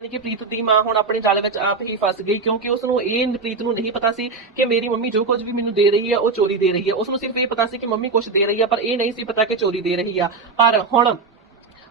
ਕਿ ਪ੍ਰੀਤ ਦੀ ਮਾਂ ਹੁਣ ਆਪਣੇ ਜਾਲ ਵਿੱਚ ਆਪ ਹੀ ਫਸ ਗਈ, ਕਿਉਂਕਿ ਉਸ ਨੂੰ ਇਹ ਪ੍ਰੀਤ ਨੂੰ ਨਹੀਂ ਪਤਾ ਸੀ ਕਿ ਮੇਰੀ ਮੰਮੀ ਜੋ ਕੁਝ ਵੀ ਮੈਨੂੰ ਦੇ ਰਹੀ ਹੈ ਉਹ ਚੋਰੀ ਦੇ ਰਹੀ ਹੈ ਉਸ ਨੂੰ ਸਿਰਫ ਇਹ ਪਤਾ ਸੀ ਕਿ ਮੰਮੀ ਕੁਝ ਦੇ ਰਹੀ ਹੈ ਪਰ ਇਹ ਨਹੀਂ ਸੀ ਪਤਾ ਕਿ ਚੋਰੀ ਦੇ ਰਹੀ ਆ। ਪਰ ਹੁਣ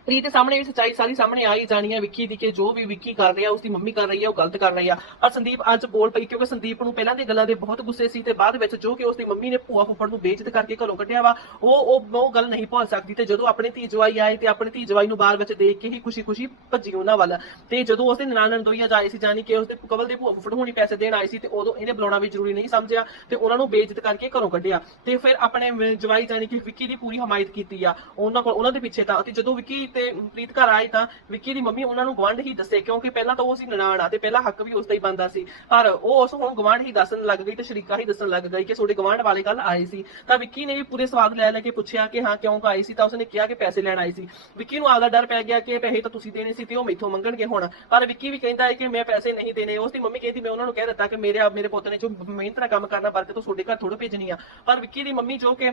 ਪ੍ਰੀਤ ਦੇ ਸਾਹਮਣੇ ਇਹ ਸੱਚਾਈ ਸਾਰੀ ਸਾਹਮਣੇ ਆਈ ਜਾਣੀ ਹੈ ਵਿੱਕੀ ਦੀ ਕਿ ਜੋ ਵੀ ਵਿੱਕੀ ਕਰ ਰਿਹਾ, ਉਸਦੀ ਮੰਮੀ ਕਰ ਰਹੀ ਹੈ, ਉਹ ਗਲਤ ਕਰ ਰਹੀ ਆ। ਔਰ ਸੰਦੀਪ ਅੱਜ ਬੋਲ ਪਈ ਕਿਉਂਕਿ ਸੰਦੀਪ ਨੂੰ ਪਹਿਲਾਂ ਦੀ ਗੱਲਾਂ ਦੇ ਬਹੁਤ ਗੁੱਸੇ ਸੀ ਤੇ ਬਾਅਦ ਵਿੱਚ ਜੋ ਕਿ ਉਸਦੀ ਮੰਮੀ ਨੇ ਭੂਆ ਫੁੱਫੜ ਨੂੰ ਬੇਇੱਜ਼ਤ ਕਰਕੇ ਘਰੋਂ ਕੱਢਿਆ ਵਾ, ਉਹ ਉਹ ਗੱਲ ਨਹੀਂ ਭੁੱਲ ਸਕਦੀ ਤੇ ਜਦੋਂ ਆਪਣੇ ਧੀ ਜਵਾਈ ਆਏ ਤੇ ਆਪਣੇ ਧੀ ਜਵਾਈ ਨੂੰ ਬਾਹਰ ਵਿੱਚ ਦੇਖ ਕੇ ਹੀ ਖੁਸ਼ੀ-ਖੁਸ਼ੀ ਭੱਜੀ ਉਹਨਾਂ ਵੱਲ। ਤੇ ਜਦੋਂ ਉਸਦੇ ਨਨਾਣ ਨੰਦੋਈਆ ਜਾਏ ਸੀ ਜਾਨੀ ਕਿ ਉਸਦੇ ਕਬਲ ਦੇ ਭੂਆ ਫੁੱਫੜ ਹੋਣੀ ਪੈਸੇ ਦੇਣ ਆਏ ਸੀ ਤੇ ਉਦੋਂ ਇਹਨੇ ਬੁਲਾਉਣਾ ਵੀ ਜ਼ਰੂਰੀ ਨਹੀਂ ਸਮਝਿਆ ਤੇ ਉਹਨਾਂ ਨੂੰ ਬੇਇੱਜ਼ਤ ਕਰਕੇ ਘਰੋਂ ਕੱਢਿਆ। ਤੇ ਫਿਰ ਆਪਣੇ ਜਵਾਈ ਜਾਨੀ ਕਿ ਵਿੱਕੀ ਦੀ ਪੂਰੀ ਹਮਾਇਤ ਕੀਤੀ ਆ, ਉਹਨਾਂ ਕੋਲ, ਉਹਨਾਂ ਦੇ ਪਿੱਛੇ ਤਾਂ, ਤੇ ਜਦੋਂ ਵਿੱਕੀ ਤੇ ਪ੍ਰੀਤ ਘਰ ਆਏ ਤਾਂ ਵਿੱਕੀ ਦੀ ਮੰਮੀ ਉਹਨਾਂ ਨੂੰ ਗਵਾਂਢ ਹੀ ਦੱਸੇ, ਕਿਉਂਕਿ ਪਹਿਲਾਂ ਤਾਂ ਉਹ ਸੀ ਨਨਾਣ ਆ ਤੇ ਪਹਿਲਾਂ ਹੱਕ ਵੀ ਉਸ ਦਾ ਹੀ ਬੰਦਾ ਸੀ। ਪਰ ਉਹ ਉਸ ਹੁਣ ਗਵਾਂਢ ਹੀ ਦੱਸਣ ਲੱਗ ਗਈ ਤੇ ਸ਼ਰੀਕਾ ਹੀ ਦੱਸਣ ਲੱਗ ਗਈ ਕਿ ਤੁਹਾਡੇ ਗਵਾਂਢ ਵਾਲੇ ਕੱਲ ਆਏ ਸੀ। ਤਾਂ ਵਿੱਕੀ ਨੇ ਵੀ ਪੂਰੇ ਸਵਾਦ ਲੈ ਲੈ ਕੇ ਪੁੱਛਿਆ ਕਿ ਹਾਂ, ਕਿਉਂ ਆਏ ਸੀ? ਤਾਂ ਉਸਨੇ ਕਿਹਾ ਕਿ ਪੈਸੇ ਲੈਣ ਆਈ ਸੀ। ਵਿੱਕੀ ਨੂੰ ਆਪਦਾ ਡਰ ਪੈ ਗਿਆ ਕਿ ਪੈਸੇ ਤਾਂ ਤੁਸੀਂ ਦੇਣੇ ਸੀ ਤੇ ਉਹ ਮੈਥੋਂ ਮੰਗਣਗੇ ਹੁਣ। ਪਰ ਵਿੱਕੀ ਵੀ ਕਹਿੰਦਾ ਹੈ ਕਿ ਮੈਂ ਪੈਸੇ ਨਹੀਂ ਦੇਣੇ। ਉਸ ਦੀ ਮੰਮੀ ਕਹਿੰਦੀ, ਮੈਂ ਉਹਨਾਂ ਨੂੰ ਕਹਿ ਦਿੱਤਾ ਕਿ ਮੇਰੇ ਮੇਰੇ ਪੁੱਤ ਨੇ ਜੋ ਮਿਹਨਤ ਨਾਲ ਕੰਮ ਕਰਨਾ ਬਰਕਤ ਤੋਂ ਤੁਹਾਡੇ ਘਰ ਥੋੜਾ ਭੇਜਣੀ ਆ। ਪਰ ਵਿੱਕੀ ਦੀ ਮੰਮੀ ਜੋ ਕਿ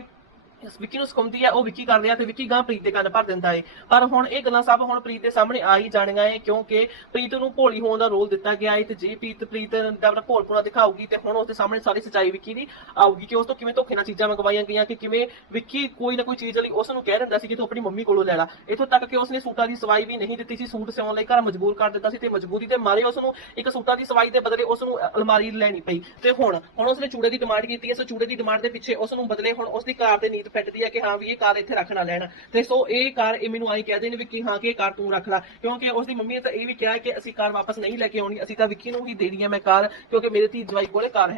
ਵਿੱਕੀ ਨੂੰ ਸਿਖਾਉਂਦੀ ਆ, ਉਹ ਵਿੱਕੀ ਕਰਦੇ ਆ ਤੇ ਵਿੱਕੀ ਗਾਂ ਪ੍ਰੀਤ ਦੇ ਕੰਨ ਭਰ ਦਿੰਦਾ ਏ। ਪਰ ਹੁਣ ਇਹ ਗੱਲਾਂ ਸਭ ਹੁਣ ਪ੍ਰੀਤ ਦੇ ਸਾਹਮਣੇ ਆ ਹੀ ਜਾਣੀਆਂ ਏ, ਕਿਉਂਕਿ ਪ੍ਰੀਤ ਨੂੰ ਭੋਲੀ ਹੋਣ ਦਾ ਰੋਲ ਦਿੱਤਾ ਗਿਆ ਏ ਤੇ ਜੇ ਪ੍ਰੀਤ ਪ੍ਰੀਤ ਦਾ ਆਪਣਾ ਭੋਲਪੁਣਾ ਦਿਖਾਊਗੀ ਤੇ ਹੁਣ ਉਸ ਦੇ ਸਾਹਮਣੇ ਸਾਰੀ ਸੱਚਾਈ ਵਿੱਕੀ ਦੀ ਆਊਗੀ ਕਿ ਉਸ ਤੋਂ ਕਿਵੇਂ ਧੋਖੇ ਨਾਲ ਚੀਜ਼ਾਂ ਮੰਗਵਾਈਆਂ ਗਈਆਂ, ਕਿ ਕਿਵੇਂ ਵਿੱਕੀ ਕੋਈ ਨਾ ਕੋਈ ਚੀਜ਼ ਲਈ ਉਸ ਨੂੰ ਕਹਿ ਦਿੰਦਾ ਸੀ ਕਿ ਤੂੰ ਆਪਣੀ ਮੰਮੀ ਕੋਲੋਂ ਲੈ ਲੈ। ਇੱਥੋਂ ਤੱਕ ਕਿ ਉਸਨੇ ਸੂਟਾਂ ਦੀ ਸਵਾਈ ਵੀ ਨਹੀਂ ਦਿੱਤੀ ਸੀ, ਸੂਟ ਸਿਉਣ ਲਈ ਘਰ ਮਜਬੂਰ ਕਰ ਦਿੱਤਾ ਸੀ ਤੇ ਮਜਬੂਰੀ ਦੇ ਮਾਰੇ ਉਸ ਨੂੰ ਇੱਕ ਸੂਟਾਂ ਦੀ ਸਵਾਈ ਦੇ ਬਦਲੇ ਉਸ ਨੂੰ ਅਲਮਾਰੀ ਲੈਣੀ ਪਈ। ਤੇ ਹੁਣ ਹੁਣ ਉਸਨੇ ਚੂੜੇ ਦੀ ਡਿਮਾਂਡ ਕੀਤੀ ਹੈ ਸੋ ਚੂੜੇ ਦੀ ਡਿਮਾਂਡ ਦੇ ਪਿੱਛੇ ਉਸ ਨੂੰ ਬਦਲੇ ਹੁਣ ਉਸ ਦੀ ਕਾਰ ਦੇ ਨੀਤ ਫਿੱਟਦੀ ਹੈ ਕਿ ਹਾਂ ਵੀ ਇਹ ਕਾਰ ਇੱਥੇ ਰੱਖਣਾ ਲੈਣ। ਤੇ ਸੋ ਇਹ ਕਾਰ, ਇਹ ਮੈਨੂੰ ਆਈ ਕਹਿੰਦੇ ਨੇ ਵੀ ਕਿ ਹਾਂ ਕਿ ਇਹ ਕਾਰ ਤੂੰ ਰੱਖ ਲੈ। ਕਿਉਂਕਿ ਉਸ ਦੀ ਮੰਮੀ ਨੇ ਤਾਂ ਇਹ ਵੀ ਕਿਹਾ ਕਿ ਅਸੀਂ ਕਾਰ ਵਾਪਸ ਨਹੀਂ ਲੈ ਕੇ ਆਉਣੀ, ਅਸੀਂ ਤਾਂ ਵਿੱਕੀ ਨੂੰ ਹੀ ਦੇਣੀ ਹੈ ਮੈਂ ਕਾਰ, ਕਿਉਂਕਿ ਮੇਰੇ ਧੀ ਜਵਾਈ ਕੋਲੇ ਕਾਰ ਹੈ।